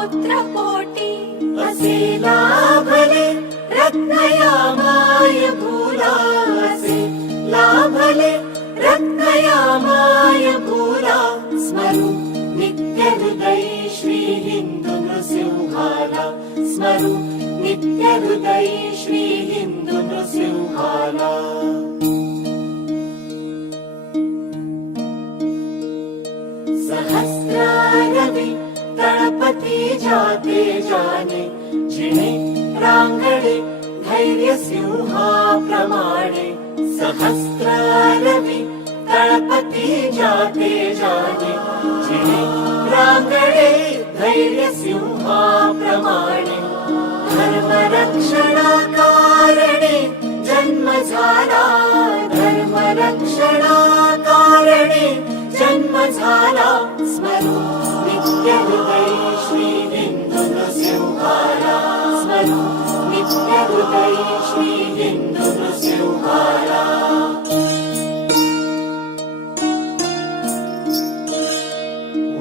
पुत्र असे लाभले रत्नया माय असे लाभले रत्नया माय भूला। स्मरु नित्य हृदय श्री हिंदू नृसिंहाला स्मरु नित्य हृदय श्री हिंदू नृसिंहाला जाते जाने। जिणे रांगणे धैर्य सिंहाप्रमाणे सहस्रारवि तळपती जाते जाने। जिणे रांगणे धैर्य सिंहाप्रमाणे धर्मरक्षणाकारणे जन्म झाला धर्मरक्षणाकारणे जन्म झाला स्मरू नित्य श्रीबिन्दुनसिंहाया श्री नित्यहृदय श्रीबिन्दुनसिंहाया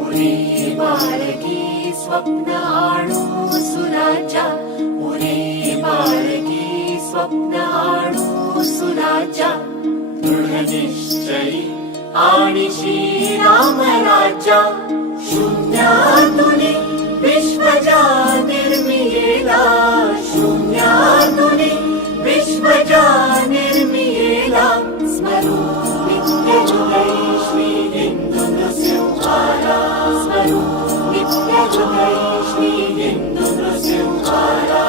उरी बालकी स्वप्नाणु सुराजा उरी बालकी स्वप्नाणु सुराजा दृढनिश्चयी आणि श्रीरामराजा स्मरू नित्य हृदय श्री हिंदू नृसिंहाला स्मरू नित्य हृदय श्री हिंदू नृसिंहाला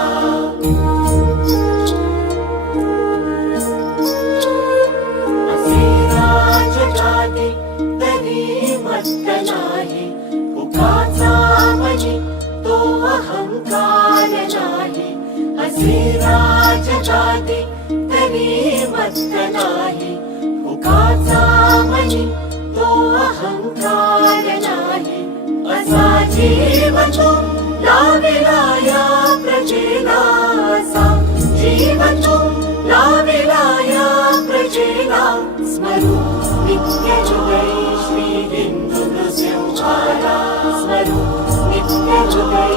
असे राजगादी तरी मत्त नाही उगाचा मनी तो अहंकार नाही असे राजगादी तरी मत्त नाही उगाचा मनी तो अहंकार नाही। असा जीव तो लाविला या प्रजेला असा जीव तो लाविला या प्रजेला स्मरू नित्य हृदय श्री हिंदू नृसिंहाला स्मरू नित्य हृदय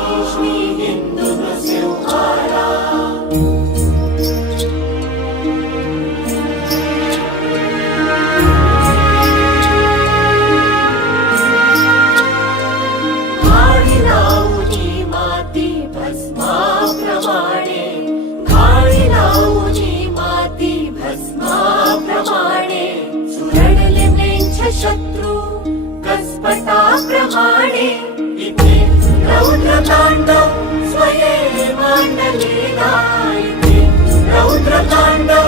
शत्रू कसपटाप्रमाणे इथे रौद्र तांडव రౌద్రకాండం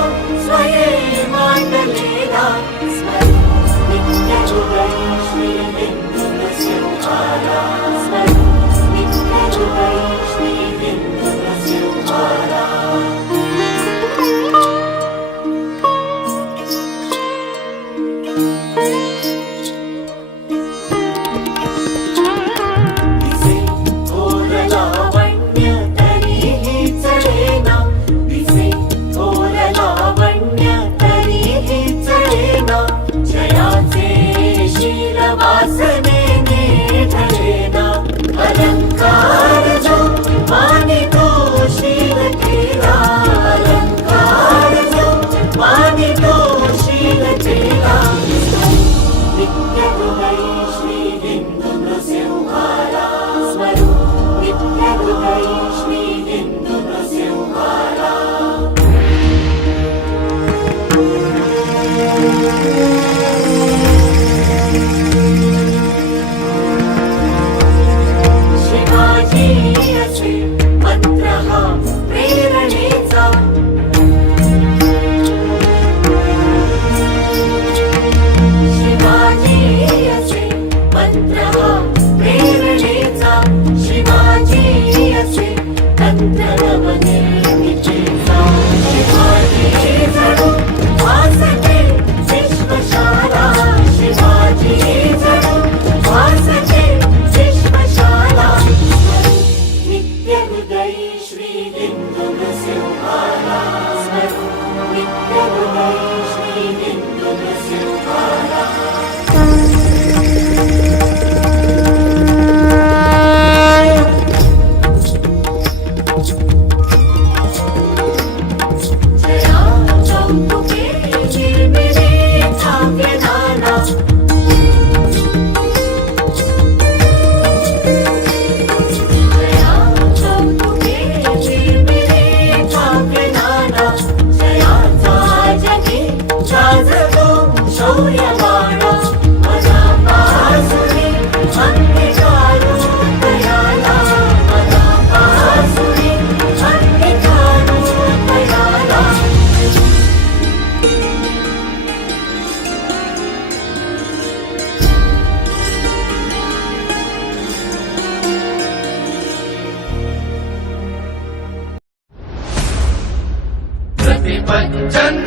विपञ्चन्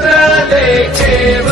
प्रदेशेव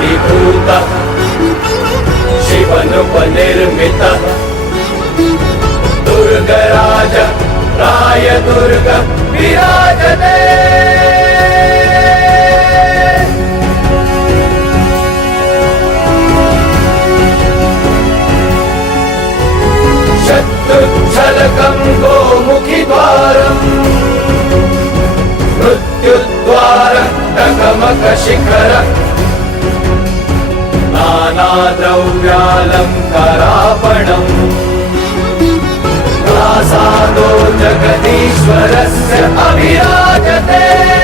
विभूत शिवनुपनिर्मित दुर्गराज राय दुर्ग विराज सातो जगदीश्वरस्य अभिराजते।